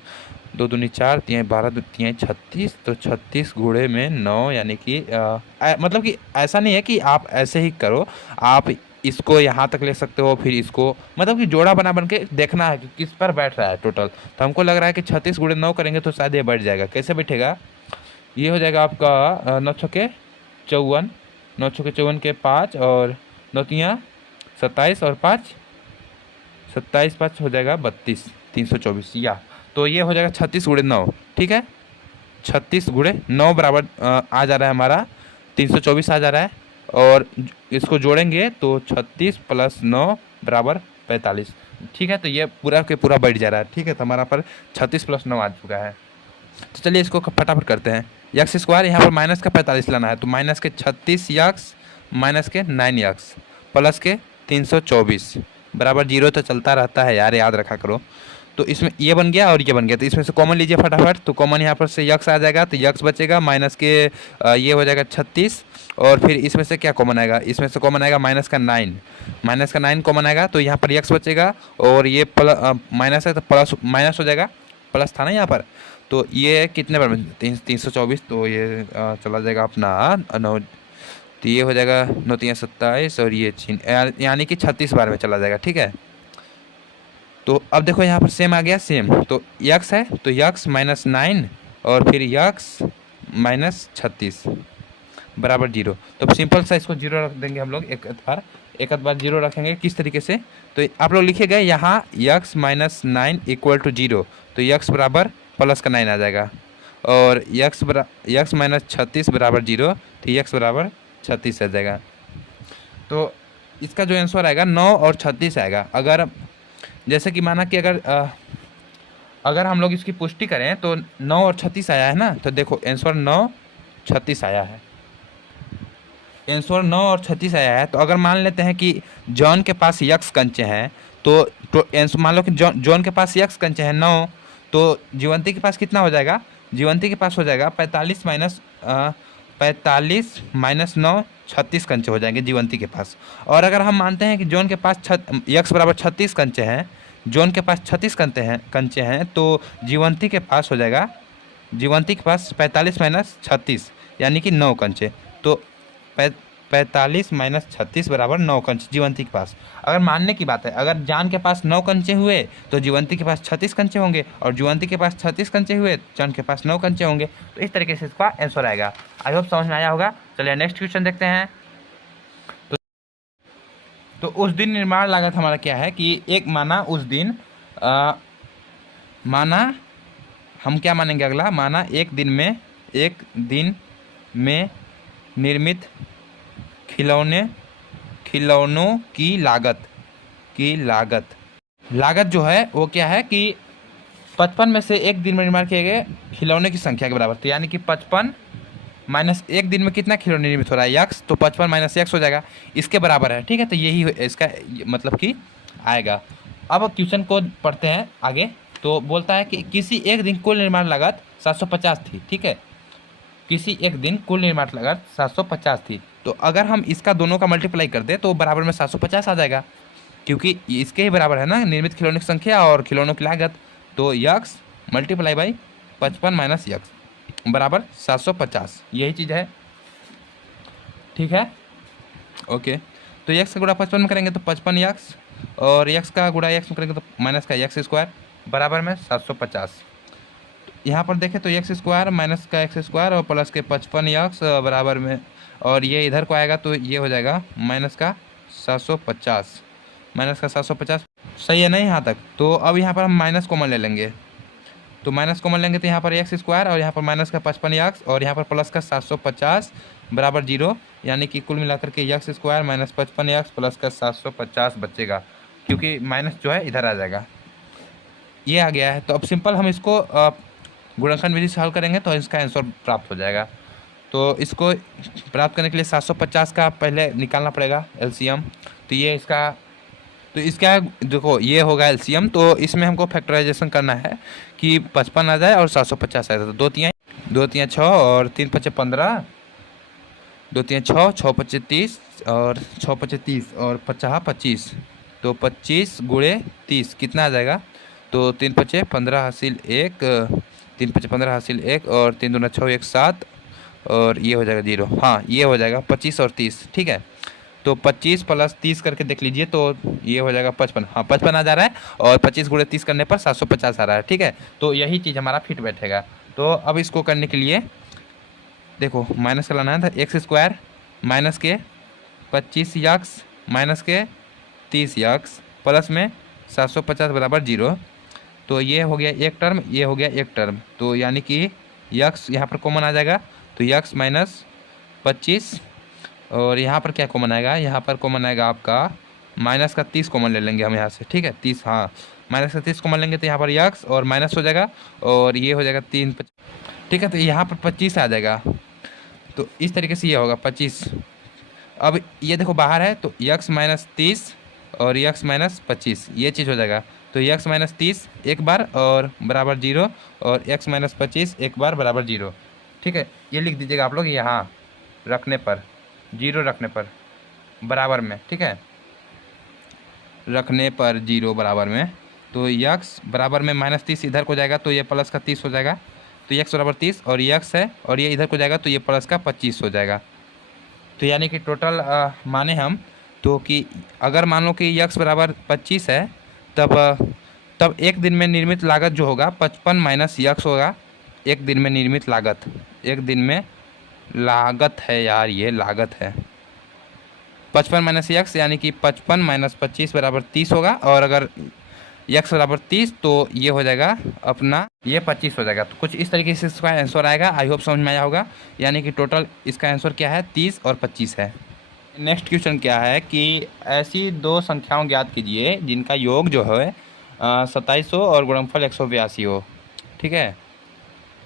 2 दूनी 4 तियाँ 12 तियाँ 36, तो 36 गुणे में 9, यानी कि मतलब कि ऐसा नहीं है कि आप ऐसे ही करो, आप इसको यहाँ तक ले सकते हो, फिर इसको मतलब कि जोड़ा बन के देखना है कि किस पर बैठ रहा है टोटल। तो हमको लग रहा है कि 36 गुणे 9 करेंगे तो शायद ये बैठ जाएगा। कैसे बैठेगा, ये हो जाएगा आपका 9 छक्के 54, 9 छक्के 54 के 5 और 9 तियाँ 27 और 5 27 5 हो जाएगा 32 324 या। तो ये हो जाएगा 36 गुणे 9। ठीक है, 36 गुणे 9 बराबर आ जा रहा है हमारा 324 आ जा रहा है, और इसको जोड़ेंगे तो 36 प्लस 9 बराबर 45। ठीक है, तो ये पूरा के पूरा बैठ जा रहा है। ठीक है, तो हमारा पर 36 प्लस 9 आ चुका है। तो चलिए इसको फटाफट करते हैं। एक्स स्क्वायर यहाँ पर माइनस का 45 लाना है, तो माइनस के 36x माइनस के 9x प्लस के 324 बराबर 0। तो चलता रहता है यार, याद रखा करो। तो इसमें ये बन गया और ये बन गया, तो इसमें से कॉमन लीजिए फटाफट। तो कॉमन यहाँ पर से यक्स आ जाएगा, तो यक्स बचेगा माइनस के ये हो जाएगा 36, और फिर इसमें से क्या कॉमन आएगा, इसमें से कॉमन आएगा माइनस का 9 कॉमन आएगा, तो यहाँ पर यक्स बचेगा, और ये माइनस है तो प्लस माइनस हो जाएगा, प्लस था ना यहाँ पर। तो ये कितने बार 324, तो ये चला जाएगा अपना 9, तो ये हो जाएगा 9 3 27 और ये यानी कि 36 बार में चला जाएगा। ठीक है, तो अब देखो यहाँ पर सेम आ गया, सेम। तो यक्स है तो यक्स माइनस 9 और फिर यक्स माइनस 36 बराबर 0। तो सिंपल सा इसको 0 रख देंगे हम लोग, एक बार 0 रखेंगे। किस तरीके से, तो आप लोग लिखेगा यहाँ यक्स माइनस 9 इक्वल टू 0, तो यक्स बराबर प्लस का 9 आ जाएगा, और यक्स माइनस 36 बराबर 0, तो यक्स बराबर 36 आ जाएगा। तो इसका जो आंसर आएगा 9 और 36 आएगा। अगर जैसे कि माना कि अगर हम लोग इसकी पुष्टि करें तो 9 और 36 आया है ना, तो देखो आंसर 9 36 आया है, आंसर 9 और 36 आया है। तो अगर मान लेते हैं कि जॉन के पास यक्स कंचे हैं, तो मान लो कि जॉन के पास यक्स कंचे हैं 9, तो जीवंती के पास कितना हो जाएगा, जीवंती के पास हो जाएगा 45 माइनस 9 36 कंचे हो जाएंगे जीवंती के पास। और अगर हम मानते हैं कि जॉन के पास यक्स बराबर 36 कंचे हैं, जॉन के पास 36 कंचे हैं, तो जीवंती के पास हो जाएगा, जीवंती के पास 45 माइनस 36 यानी कि 9 कंचे। तो 45 माइनस 36 बराबर 9 कंचे जीवंती के पास। अगर मानने की बात है, अगर जान के पास 9 कंचे हुए तो जीवंती के पास 36 कंचे होंगे, और जीवंती के पास 36 कंचे हुए जान के पास 9 कंचे होंगे। तो इस तरीके से इसका आंसर आएगा। आई होप समझ में आया होगा। चलिए नेक्स्ट क्वेश्चन देखते हैं। तो उस दिन निर्माण लागत हमारा क्या है कि एक माना उस दिन माना हम क्या मानेंगे अगला, माना एक दिन में निर्मित खिलौनों की लागत जो है वो क्या है कि 55 में से एक दिन में निर्माण किए गए खिलौने की संख्या के बराबर। तो यानी कि 55 माइनस एक दिन में कितना खिलौने निर्मित हो रहा है, यक्स, तो 55 माइनस यक्स हो जाएगा, इसके बराबर है। ठीक है, तो यही इसका मतलब कि आएगा। अब क्वेश्चन को पढ़ते हैं आगे। तो बोलता है कि किसी एक दिन कुल निर्माण लागत 750 थी। ठीक है, किसी एक दिन कुल निर्माण लागत 750 थी। तो अगर हम इसका दोनों का मल्टीप्लाई कर दें तो बराबर में 750 आ जाएगा, क्योंकि इसके ही बराबर है ना निर्मित खिलौने की संख्या और खिलौनों की लागत। तो x multiply by 55 minus x बराबर 750, यही चीज़ है। ठीक है, ओके। तो यक्स का गुणा 55 में करेंगे तो 55 यक्स, और यक्स का गुणा यक्स में करेंगे तो माइनस का यक्स स्क्वायर बराबर में 750। यहाँ पर देखें तो एक्स स्क्वायर माइनस का एक्स स्क्वायर और प्लस के 55 यक्स बराबर में, और ये इधर को आएगा तो ये हो जाएगा माइनस का 750, माइनस का 750। सही है नहीं यहाँ तक? तो अब यहाँ पर हम माइनस कॉमन ले लेंगे, तो माइनस कॉमन लेंगे तो यहाँ पर एक्स स्क्वायर और यहाँ पर माइनस का 55 यक्स और यहाँ पर प्लस का 750 बराबर 0, यानी कि कुल मिलाकर के x square minus 55 x plus का 750 बचेगा, क्योंकि माइनस जो है इधर आ जाएगा, ये आ गया है। तो अब सिंपल हम इसको गुणनखंड विधि से हल करेंगे तो इसका आंसर प्राप्त हो जाएगा। तो इसको प्राप्त करने के लिए 750 का पहले निकालना पड़ेगा एलसीएम। तो ये इसका, तो इसका देखो ये होगा एलसीएम, तो इसमें हमको फैक्टराइजेशन करना है कि 55 आ जाए और 750 आए। तो 2 तियाँ 6 और 3 पचे 15, 2 तियाँ 6, 6 पचे 30 और 6 पचे 30 और 50 25, तो 25 गुणे 30 कितना आ जाएगा? तो 3 पचे 15 हासिल 1, 3 पचे 15 हासिल 1 और 3 दूना 6 1 7 और ये हो जाएगा 0। हाँ, ये हो जाएगा 25 और 30। ठीक है, तो 25 प्लस 30 करके देख लीजिए तो ये हो जाएगा 55। हाँ, 55 आ जा रहा है और 25 गुणे 30 करने पर 750 आ रहा है। ठीक है, तो यही चीज़ हमारा फिट बैठेगा। तो अब इसको करने के लिए देखो माइनस का लाना है, था एक्स स्क्वायर माइनस के 25 यक्स माइनस के 30 यक्स प्लस में 750 बराबर 0। तो ये हो गया एक टर्म, ये हो गया एक टर्म, तो यानी कि यक्स यहाँ पर कॉमन आ जाएगा, तो यक्स माइनस 25 और यहाँ पर क्या कॉमन आएगा? यहाँ पर कॉमन आएगा आपका माइनस का 30 कॉमन ले लेंगे हम यहाँ से। ठीक है, 30, हाँ माइनस का 30 कॉमन लेंगे तो यहाँ पर यक्स और माइनस हो जाएगा और ये हो जाएगा 3। ठीक है, तो यहाँ पर 25 आ जाएगा, तो इस तरीके से ये होगा 25। अब ये देखो बाहर है तो यक्स माइनस 30 और यक्स माइनस 25, ये चीज़ हो जाएगा। तो यक्स माइनस 30 एक बार और बराबर 0 और यक्स माइनस 25 एक बार बराबर 0। ठीक है, ये लिख दीजिएगा आप लोग यहाँ रखने पर, 0 रखने पर बराबर में। ठीक है, रखने पर 0 बराबर में, तो यक्स बराबर में माइनस 30 इधर को जाएगा तो ये प्लस का 30 हो जाएगा, तो यक्स बराबर 30 और यक्स है और ये इधर को जाएगा तो ये प्लस का 25 हो जाएगा। तो यानी कि टोटल माने हम तो कि अगर मान लो कि यक्स बराबर 25 है तब एक दिन में निर्मित लागत जो होगा 55 माइनस यक्स होगा। एक दिन में निर्मित लागत, एक दिन में लागत है यार, ये लागत है 55 माइनस यक्स, यानी कि 55 माइनस 25 बराबर 30 होगा, और अगर यक्स बराबर 30 तो ये हो जाएगा अपना ये 25 हो जाएगा। तो कुछ इस तरीके से इसका आंसर आएगा। आई होप समझ में आया होगा। यानी कि टोटल इसका आंसर क्या है? 30 और 25 है। नेक्स्ट क्वेश्चन क्या है कि ऐसी दो संख्याओं ज्ञात कीजिए जिनका योग जो है 2700 और गुणनफल 182 हो। ठीक है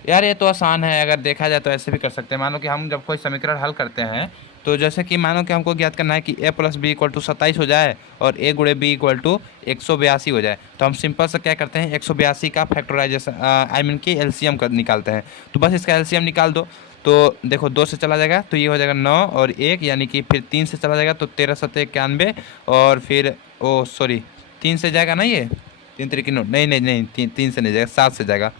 यार, ये तो आसान है, अगर देखा जाए तो ऐसे भी कर सकते हैं। मानो कि हम जब कोई समीकरण हल करते हैं तो जैसे कि मानो कि हमको ज्ञात करना है कि a plus b equal to 27 हो जाए और a गुणे बी इक्वल टू 182 हो जाए, तो हम सिंपल से क्या करते हैं 182 का फैक्टराइजेशन आई मीन कि एलसीएम कर निकालते हैं। तो बस इसका एलसीएम निकाल दो, तो देखो 2 से चला जाएगा तो ये हो जाएगा 9 और 1, यानी कि फिर 3 से चला जाएगा तो 13 सत्ते 91 और फिर 3 से जाएगा ना, ये 3 तरीके नो नहीं 3 से नहीं जाएगा, 7 से जाएगा,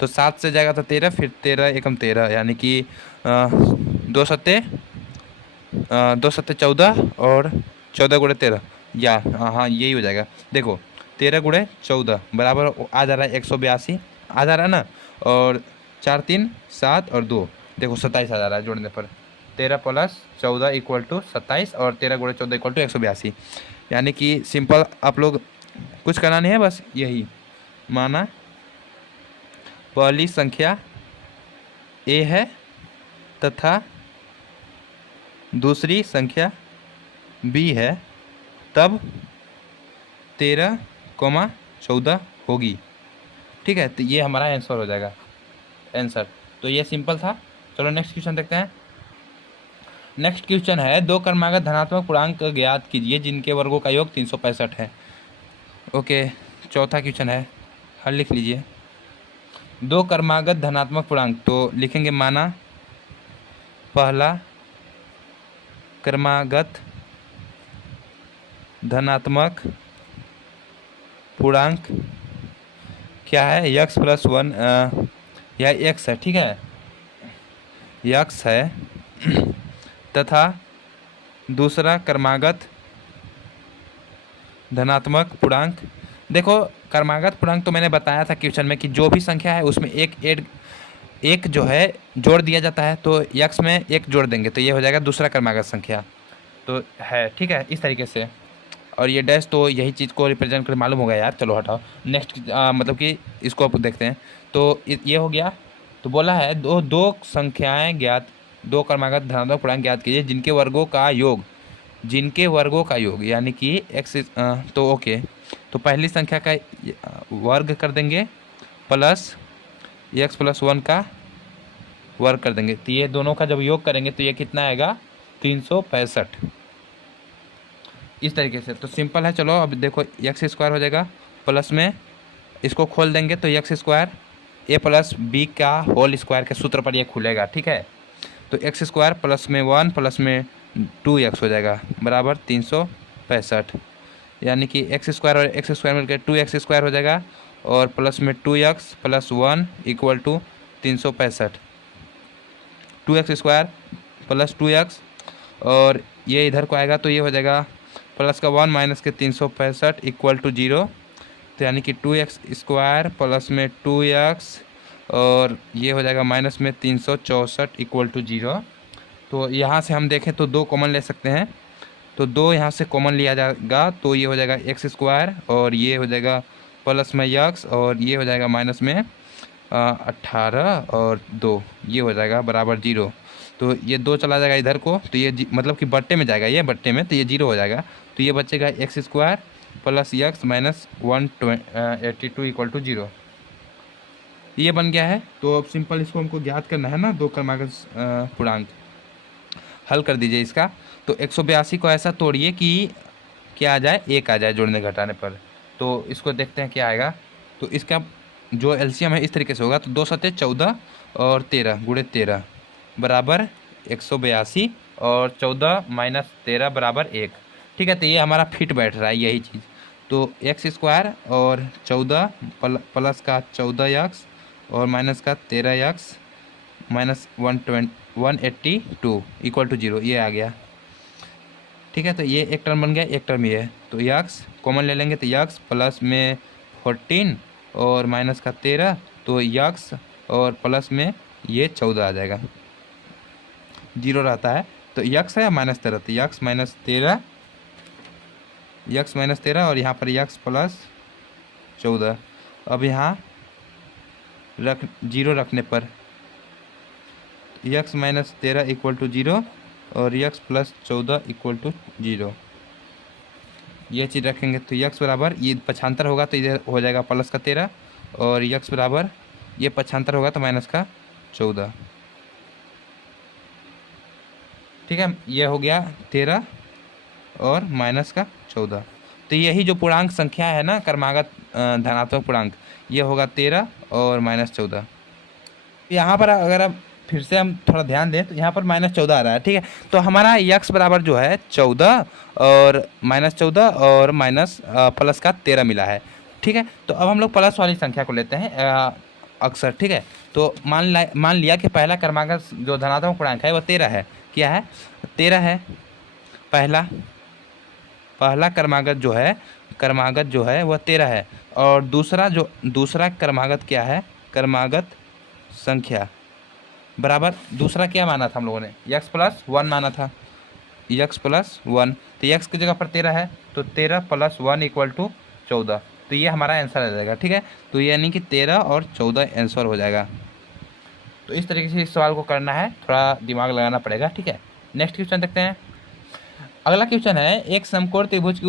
तो 7 से जाएगा तो 13, फिर 13 एकम 13, यानी कि 2 सत्ते दो सत्ते 14 और 14 गुणे 13 या हाँ यही हो जाएगा। देखो 13 गुणे 14 बराबर आ जा रहा है 182 आ जा रहा है ना, और 4 3 7 और 2 देखो 27 आ जा रहा है जोड़ने पर। 13 प्लस 14 इक्वल टू 27 और 13 गुणे 14 इक्वल टू 182। यानी कि सिंपल आप लोग कुछ करना नहीं है, बस यही माना पहली संख्या ए है तथा दूसरी संख्या बी है, तब 13,14 होगी। ठीक है, तो ये हमारा आंसर हो जाएगा आंसर। तो ये सिंपल था। चलो नेक्स्ट क्वेश्चन देखते हैं। नेक्स्ट क्वेश्चन है, दो क्रमागत धनात्मक पूर्णांक ज्ञात कीजिए जिनके वर्गों का योग 365 है। ओके, चौथा क्वेश्चन है, हल लिख लीजिए। दो क्रमागत धनात्मक पूर्णांक, तो लिखेंगे माना पहला क्रमागत धनात्मक पूर्णांक क्या है, यक्स प्लस 1, यह एक्स है, ठीक है, यक्स है तथा दूसरा क्रमागत धनात्मक पूर्णांक। देखो क्रमागत पूर्णांक तो मैंने बताया था क्वेश्चन में कि जो भी संख्या है उसमें एक जो है जोड़ दिया जाता है, तो यक्स में एक जोड़ देंगे तो ये हो जाएगा दूसरा क्रमागत संख्या तो है। ठीक है, इस तरीके से। और ये डैश तो यही चीज़ को रिप्रेजेंट कर मालूम होगा यार। चलो हटाओ, नेक्स्ट मतलब कि इसको आप देखते हैं। तो ये हो गया। तो बोला है दो संख्याएं ज्ञात, दो क्रमागत धनात्मक पूर्णांक ज्ञात कीजिए जिनके वर्गों का योग यानी कि एक्स। तो ओके, तो पहली संख्या का वर्ग कर देंगे प्लस एक्स प्लस 1 का वर्ग कर देंगे, तो ये दोनों का जब योग करेंगे तो ये कितना आएगा 365 इस तरीके से। तो सिंपल है। चलो अब देखो एक्स स्क्वायर हो जाएगा, प्लस में इसको खोल देंगे तो एक्स स्क्वायर ए प्लस बी का होल स्क्वायर के सूत्र पर ये खुलेगा। ठीक है, तो एक्स स्क्वायर प्लस में 1 प्लस में 2x हो जाएगा बराबर 365। यानी कि एक्स स्क्वायर और एक्स स्क्वायर मिलकर 2x स्क्वायर हो जाएगा और प्लस में 2x plus 1 equal to 365। 2x square plus 2x और ये इधर को आएगा तो ये हो जाएगा प्लस का 1 माइनस के 365 इक्वल टू 0। तो यानी कि 2x स्क्वायर प्लस में 2x और ये हो जाएगा माइनस में 364 इक्वल टू 0। तो यहाँ से हम देखें तो 2 कॉमन ले सकते हैं, तो 2 यहाँ से कॉमन लिया जाएगा तो ये हो जाएगा एक्स स्क्वायर और ये हो जाएगा प्लस में x और ये हो जाएगा माइनस में 18 और 2 ये हो जाएगा बराबर 0। तो ये 2 चला जाएगा इधर को, तो ये मतलब कि बट्टे में जाएगा, ये बट्टे में, तो ये 0 हो जाएगा। तो ये बचेगा x square plus x minus 182 equal to 0। ये बन गया है। तो अब सिंपल इसको हमको ज्ञात करना है ना, दो क्रमागत पूर्णांक। हल कर दीजिए इसका। तो 182 को ऐसा तोड़िए कि क्या आ जाए, 1 आ जाए जोड़ने घटाने पर। तो इसको देखते हैं क्या आएगा। तो इसका जो एलसीएम है इस तरीके से होगा, तो 2 सत्ते 14 और 13 गुणे 13 बराबर 182 और 14 माइनस 13 बराबर 1। ठीक है, तो ये हमारा फिट बैठ रहा है यही चीज़। तो एक्स स्क्वायर और 14 प्लस का 14x और माइनस का 13x माइनस 182 इक्वल टू 0 ये आ गया। ठीक है, तो ये एक टर्म बन गया, एक टर्म ये है। तो x कॉमन ले लेंगे तो x प्लस में 14 और माइनस का 13 तो x और प्लस में ये 14 आ जाएगा, 0 रहता है। तो x है माइनस 13, तो x माइनस 13 और यहाँ पर x प्लस 14। अब यहाँ 0 रखने पर x माइनस 13 इक्वल टू 0 और x प्लस 14 इक्वल टू 0। ये चीज़ रखेंगे तो x बराबर ये 75 होगा तो इधर हो जाएगा प्लस का 13 और x बराबर ये 75 होगा तो माइनस का 14। ठीक है, ये हो गया 13 और माइनस का 14। तो यही जो पूर्णांक संख्या है ना क्रमागत धनात्मक पूर्णांक, ये होगा 13 और माइनस 14। यहाँ पर अगर अब फिर से हम थोड़ा ध्यान दें तो यहाँ पर माइनस 14 आ रहा है। ठीक है, तो हमारा x बराबर जो है 14 और माइनस 14 और माइनस प्लस का 13 मिला है। ठीक है, तो अब हम लोग प्लस वाली संख्या को लेते हैं अक्सर। ठीक है, तो मान लिया कि पहला क्रमागत जो धनात्मक पूर्णांक है वो 13 है, क्या है 13 है। पहला क्रमागत जो है वह 13 है। और दूसरा क्रमागत क्या है, क्रमागत संख्या बराबर दूसरा क्या माना था हम लोगों ने, x+1 माना था, x+1। तो x की जगह पर 13 है, तो 13+1 = 14। तो ये हमारा आंसर आ जाएगा। ठीक है, तो यानी कि 13 और 14 आंसर हो जाएगा। तो इस तरीके से इस सवाल को करना है, थोड़ा दिमाग लगाना पड़ेगा। ठीक है, नेक्स्ट क्वेश्चन देखते हैं। अगला क्वेश्चन है, एक समकोण त्रिभुज की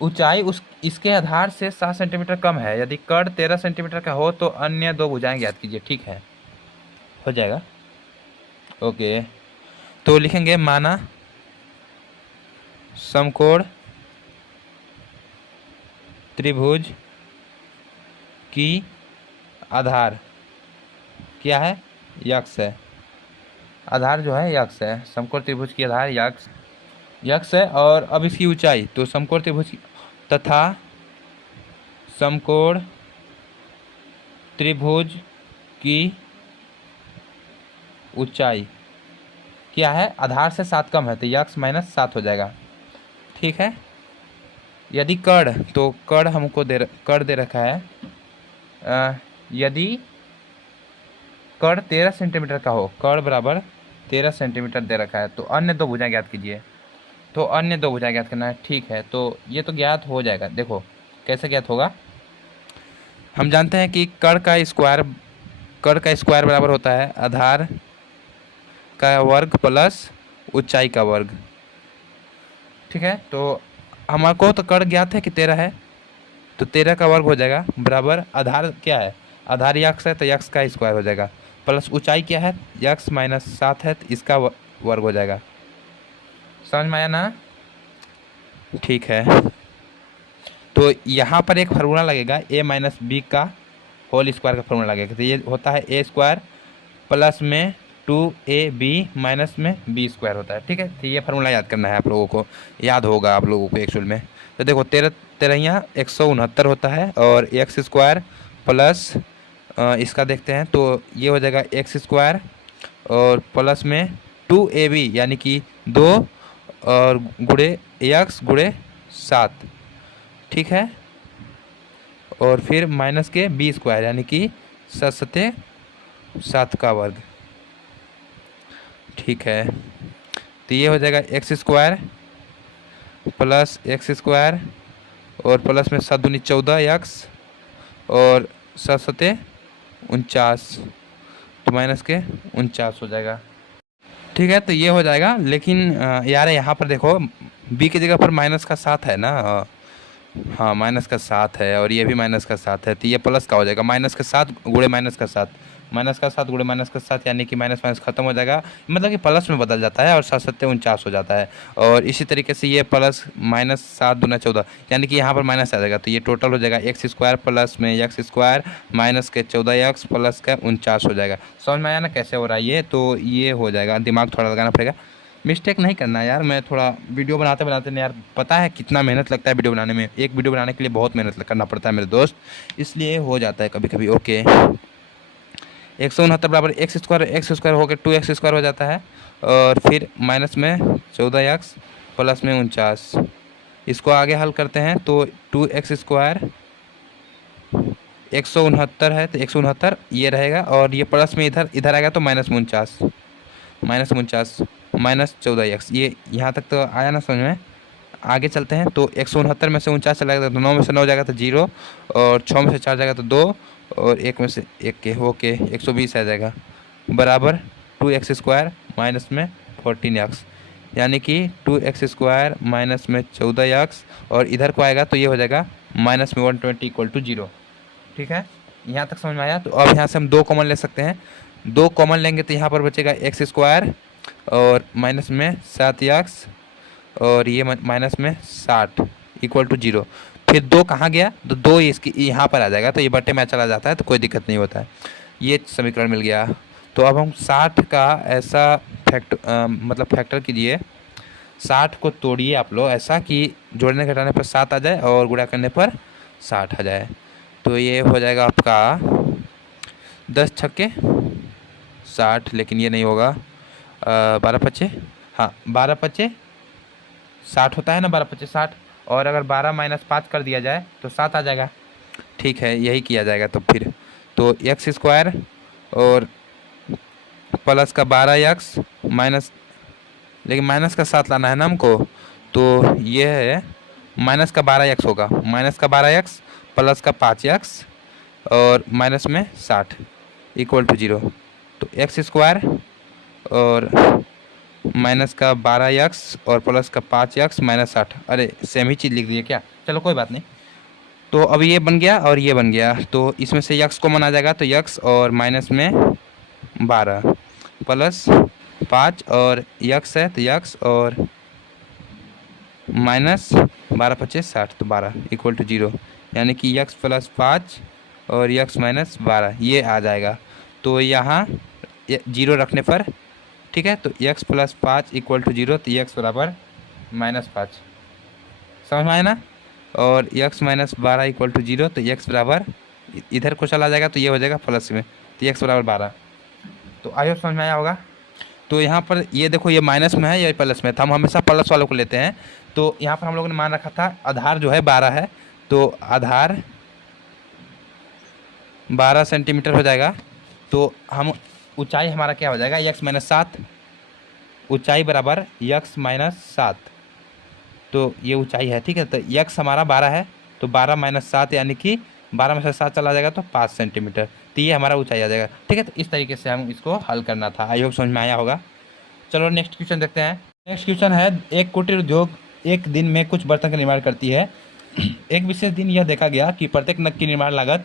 ऊंचाई इसके आधार से 7 सेंटीमीटर कम है। यदि कर्ण 13 सेंटीमीटर का हो तो अन्य दो भुजाएं ज्ञात कीजिए। ठीक है, हो जाएगा। ओके, तो लिखेंगे माना समकोण त्रिभुज की आधार क्या है, यक्स है। आधार जो है यक्स है, समकोण त्रिभुज की आधार यक्स है। और अब इसकी ऊंचाई, तो समकोण त्रिभुज तथा समकोण त्रिभुज की ऊंचाई क्या है, आधार से 7 कम है, तो x-7 हो जाएगा। ठीक है, यदि कर्ण, तो कर्ण हमको कर्ण दे रखा है। यदि कर्ण 13 सेंटीमीटर का हो, कर्ण बराबर 13 सेंटीमीटर दे रखा है, तो अन्य दो भुजाएं ज्ञात कीजिए। तो अन्य दो भुजाएं ज्ञात करना है। ठीक है, तो ये तो ज्ञात हो जाएगा। देखो कैसे ज्ञात होगा, हम जानते हैं कि कर्ण का स्क्वायर बराबर होता है आधार का वर्ग प्लस ऊंचाई का वर्ग। ठीक है, तो हमारे तो कर्ण ज्ञात है कि 13 है, तो 13 का वर्ग हो जाएगा बराबर आधार क्या है, आधार यक्स है, तो यक्स का स्क्वायर हो जाएगा, प्लस ऊंचाई क्या है, x-7 है, तो इसका वर्ग हो जाएगा। समझ में आया ना। ठीक है, तो यहाँ पर एक फार्मूला लगेगा a-b का होल स्क्वायर का फार्मूला लगेगा। तो ये होता है a² प्लस में 2ab माइनस में b² होता है। ठीक है, तो ये फार्मूला याद करना है, आप लोगों को याद होगा आप लोगों को एक्चुअल में। तो देखो 13 169 होता है, और x² प्लस इसका देखते हैं, तो ये हो जाएगा x² और प्लस में 2ab यानी कि 2 और गुणे x गुणे 7। ठीक है, और फिर माइनस के b² यानी कि 7 का वर्ग। ठीक है, तो ये हो जाएगा x² प्लस x² और प्लस में 7 दूनी 14x और 7 49, तो माइनस के 49 हो जाएगा। ठीक है, तो ये हो जाएगा। लेकिन यार यहाँ पर देखो b की जगह पर -7 है ना, हाँ -7 है, और ये भी -7 है, तो ये प्लस का हो जाएगा, -7 गुणे -7, -7 गुणे -7 यानी कि माइनस माइनस खत्म हो जाएगा, मतलब कि प्लस में बदल जाता है और 7 49 हो जाता है। और इसी तरीके से ये प्लस -7 दूना 14 यानी कि यहाँ पर माइनस आ जाएगा, तो ये टोटल हो जाएगा x² प्लस में x² माइनस के 14x प्लस का 49 हो जाएगा। समझ में आया ना कैसे हो रहा है ये, तो ये हो जाएगा, दिमाग थोड़ा लगाना पड़ेगा, मिस्टेक नहीं करना यार। मैं थोड़ा वीडियो बनाते ना यार, पता है कितना मेहनत लगता है वीडियो बनाने में, एक वीडियो बनाने के लिए बहुत मेहनत करना पड़ता है मेरे दोस्त, इसलिए हो जाता है कभी कभी। ओके, 169 बराबर x² होकर 2x² हो जाता है, और फिर माइनस में 14x प्लस में 49। इसको आगे हल करते हैं, तो 2x² 169 है, तो 169 ये रहेगा, और ये प्लस में इधर आएगा तो -49 माइनस 14x। ये यहाँ तक तो आया ना समझ में। आगे चलते हैं, तो 169 में से 49 चला जाएगा तो 9 में से 9 जाएगा तो 0, और 6 में से 4 जाएगा तो 2, और 1 में से 1 के ओके 120 आ जाएगा, बराबर 2x² माइनस में 14x, यानी कि 2x² माइनस में 14x, और इधर को आएगा तो ये हो जाएगा -120 = 0। ठीक है, यहाँ तक समझ में आया। तो अब यहाँ से हम 2 कॉमन ले सकते हैं, 2 कॉमन लेंगे तो यहाँ पर बचेगा x² और माइनस में 7x और ये माइनस में 60 = 0। फिर 2 कहाँ गया, तो 2 इसकी यहाँ पर आ जाएगा, तो ये बट्टे में चला जाता है, तो कोई दिक्कत नहीं होता है। ये समीकरण मिल गया। तो अब हम 60 का ऐसा मतलब फैक्टर कीजिए, 60 को तोड़िए आप लोग ऐसा कि जोड़ने घटाने पर 7 आ जाए और गुणा करने पर 60 आ जाए। तो ये हो जाएगा आपका 10 छक्के 60, लेकिन ये नहीं होगा, 12 पच्चे, हाँ 12 पच्चे 60 होता है ना, 12 पच्चे 60, और अगर 12 माइनस 5 कर दिया जाए तो 7 आ जाएगा। ठीक है, यही किया जाएगा। तो फिर तो एक्स स्क्वायर और प्लस का 12x माइनस, लेकिन माइनस का 7 लाना है ना हमको, तो ये है माइनस का 12x होगा, माइनस का 12x प्लस का 5x और माइनस में 60 इक्वल टू 0। तो एक्स स्क्वायर और माइनस का 12x और प्लस का 5x माइनस 60, अरे सेम ही चीज़ लिख दिए क्या, चलो कोई बात नहीं। तो अब ये बन गया और ये बन गया, तो इसमें से x कॉमन आ जाएगा, तो x और माइनस में 12 प्लस 5 और x है तो x और माइनस 12 पच्चीस 60, तो 12 इक्वल टू 0, यानी कि x प्लस 5 और x माइनस 12 ये आ जाएगा। तो यहाँ 0 रखने पर, ठीक है, तो x प्लस 5 इक्वल टू 0, तो x बराबर -5, समझ में आया ना। और x माइनस 12 इक्वल टू 0, तो x बराबर इधर को चला जाएगा तो ये हो जाएगा प्लस में, तो x बराबर 12। तो आई होप समझ में आया होगा। तो यहाँ पर ये देखो, ये माइनस में है, ये प्लस में था, हम हमेशा प्लस वालों को लेते हैं। तो यहाँ पर हम लोगों ने मान रखा था आधार जो है 12 है, तो आधार 12 सेंटीमीटर हो जाएगा। तो हम ऊंचाई हमारा क्या हो जाएगा, x माइनस 7, ऊंचाई बराबर x माइनस 7, तो ये ऊंचाई है, ठीक है। तो x हमारा 12 है, तो 12 माइनस 7 यानी कि 12 में से 7 चला जाएगा तो 5 सेंटीमीटर, तो ये हमारा ऊंचाई आ जाएगा, ठीक है। तो इस तरीके से हम इसको हल करना था। आई होप समझ में आया होगा। चलो नेक्स्ट क्वेश्चन देखते हैं। नेक्स्ट क्वेश्चन है, एक कुटीर उद्योग एक दिन में कुछ बर्तन का निर्माण करती है। एक विशेष दिन यह देखा गया कि प्रत्येक नग की निर्माण लागत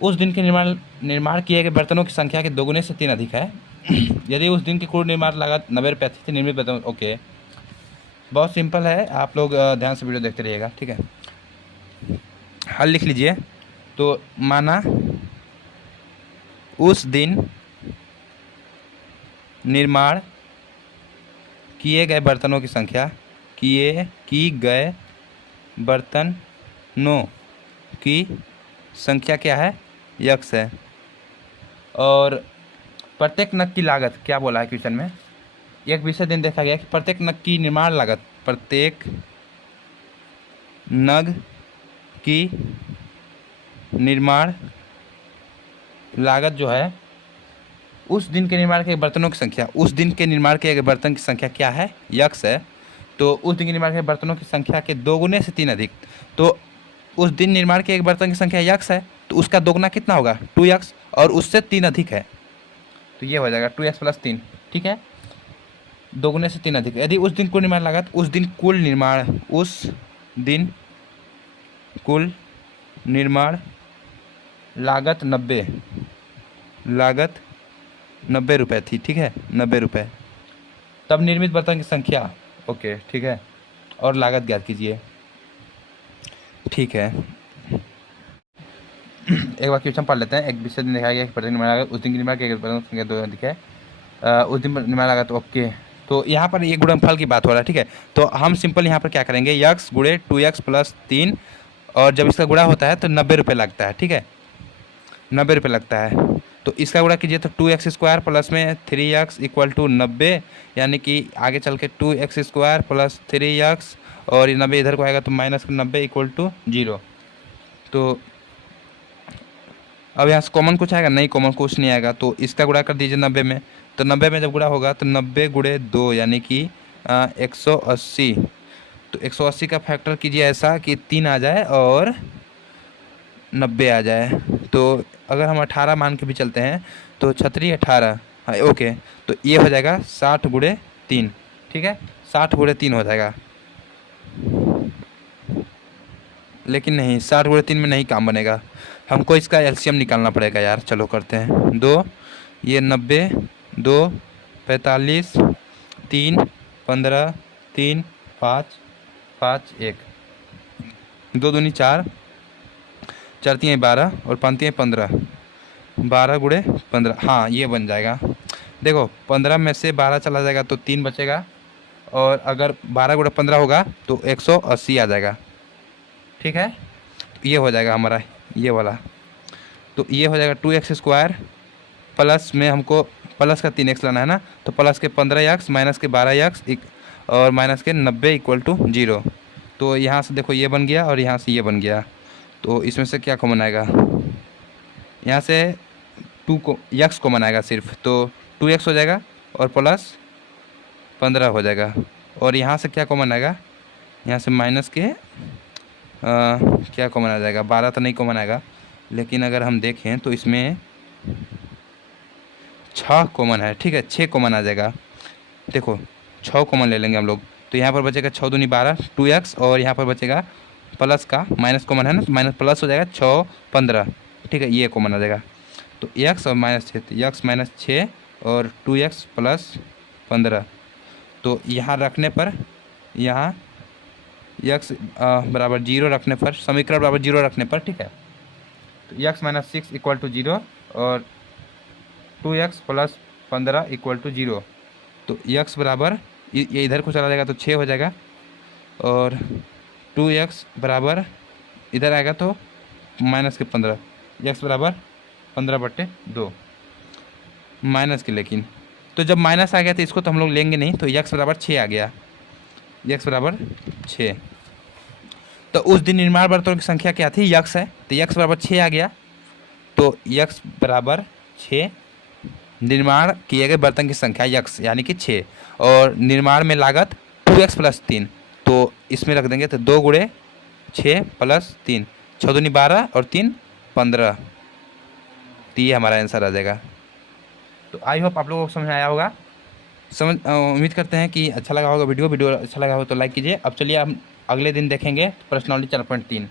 उस दिन के निर्माण किए गए बर्तनों की संख्या के 2 गुने से 3 अधिक है। यदि उस दिन की कुल निर्माण लागत 90 रुपये थी तो निर्मित बर्तन, ओके बहुत सिंपल है, आप लोग ध्यान से वीडियो देखते रहिएगा, ठीक है। हल लिख लीजिए। तो माना उस दिन निर्माण किए गए बर्तनों की संख्या, की गए बर्तनों की संख्या क्या है, x है, और प्रत्येक नग की लागत क्या बोला है क्वेश्चन में। एक विशेष दिन देखा गया कि प्रत्येक नग की निर्माण लागत, प्रत्येक नग की निर्माण लागत जो है उस दिन के निर्माण के बर्तनों की संख्या, उस दिन के निर्माण के बर्तन की संख्या क्या है, x है। तो उस दिन के निर्माण के बर्तनों की संख्या के 2 गुने से 3 अधिक, तो उस दिन निर्माण के एक बर्तन की संख्या x है, तो उसका दोगुना कितना होगा 2x, और उससे 3 अधिक है, तो ये हो जाएगा 2x प्लस 3, ठीक है। 2 गुने से 3 अधिक, यदि उस दिन कुल निर्माण लागत, उस दिन कुल निर्माण लागत 90 रुपये थी, ठीक है, 90 रुपये, तब निर्मित बर्तन की संख्या, ओके ठीक है, और लागत ज्ञात कीजिए, ठीक है। एक बार क्वेश्चन पढ़ लेते हैं। एक विशेष दिन दिखाया गया कि प्रत्येक निर्माण लागत उस दिन की निर्माण के बर्तन की संख्या 2 अधिक है, उस दिन निर्माण लागत, ओके। तो यहाँ पर ये गुणनफल की बात हो रहा है, ठीक है। तो हम सिंपल यहाँ पर क्या करेंगे, x गुणे 2x प्लस 3, और जब इसका गुणा होता है तो 90 रुपये लगता है, ठीक है, 90 रुपये लगता है। तो इसका गुणा कीजिए तो 2x स्क्वायर प्लस में 3x इक्वल टू 90, यानी कि आगे चल के 2x स्क्वायर प्लस 3x और ये 90 इधर को आएगा तो माइनस 90 इक्वल टू 0। तो अब यहाँ से कॉमन कुछ आएगा नहीं, कॉमन कुछ नहीं आएगा, तो इसका गुणा कर दीजिए 90 में। तो 90 में जब गुणा होगा तो 90 गुणे 2 यानी कि 180। तो 180 का फैक्टर कीजिए ऐसा कि 3 आ जाए और 90 आ जाए। तो अगर हम 18 मान के भी चलते हैं तो 36 18, हाँ ओके। तो ये हो जाएगा 60 गुणे 3, ठीक है, 60 गुणे 3 हो जाएगा, लेकिन नहीं 60 गुणे 3 में नहीं काम बनेगा, हमको इसका एलसीएम निकालना पड़ेगा यार। चलो करते हैं, 2 ये 90, 2 45, 3 15, 3 5 5 1, 2 दूनी 4, 4 3 12 और 5 3 15, 12 गुणे 15, हाँ ये बन जाएगा। देखो 15 में से 12 चला जाएगा तो 3 बचेगा, और अगर 12 गुणे 15 होगा तो 180 आ जाएगा, ठीक है। तो ये हो जाएगा हमारा ये वाला। तो ये हो जाएगा 2x स्क्वायर प्लस में हमको प्लस का 3x लाना है ना, तो प्लस के 15x माइनस के 12x और माइनस के 90 इक्वल टू 0। तो यहाँ से देखो ये बन गया और यहाँ से ये बन गया, तो इसमें से क्या कॉमन आएगा, यहाँ से 2 को x कॉमन आएगा सिर्फ, तो 2x हो जाएगा और प्लस 15 हो जाएगा। और यहाँ से क्या कॉमन आएगा, यहाँ से माइनस के क्या कॉमन आ जाएगा, 12 तो नहीं कॉमन आएगा, लेकिन अगर हम देखें तो इसमें 6 कॉमन है, ठीक है 6 कॉमन आ जाएगा। देखो 6 कॉमन ले लेंगे हम लोग, तो यहाँ पर बचेगा 6 दूनी 12 2x, और यहाँ पर बचेगा प्लस का माइनस कॉमन है ना, तो माइनस प्लस हो जाएगा 6 15, ठीक है ये कॉमन आ जाएगा। तो x और माइनस 6, तो x माइनस 6 और 2x प्लस 15। तो यहाँ रखने पर, यहाँ x बराबर 0 रखने पर, समीकरण बराबर 0 रखने पर, ठीक है, तो x माइनस 6 इक्वल टू 0 और 2x प्लस 15 इक्वल टू 0। तो x बराबर ये इधर को चला जाएगा तो 6 हो जाएगा, और 2x बराबर इधर आएगा तो माइनस के 15, x बराबर 15/2 माइनस के। लेकिन तो जब माइनस आ गया तो इसको तो हम लोग लेंगे नहीं, तो x बराबर 6 आ गया, x बराबर 6। तो उस दिन निर्माण बर्तनों की संख्या क्या थी, x है, तो x बराबर 6 आ गया। तो x बराबर 6 निर्माण किए गए बर्तन की संख्या x यानी कि 6, और निर्माण में लागत 2x प्लस 3, तो इसमें रख देंगे तो 2 गुणे 6 प्लस 3, 6 दूनी 12 और 3 15, तो ये हमारा आंसर आ जाएगा। तो आई होप आप लोगों को समझ आया होगा, उम्मीद करते हैं कि अच्छा लगा होगा वीडियो अच्छा लगा हो तो लाइक कीजिए। अब चलिए हम अगले दिन देखेंगे प्रश्नावली 4.3।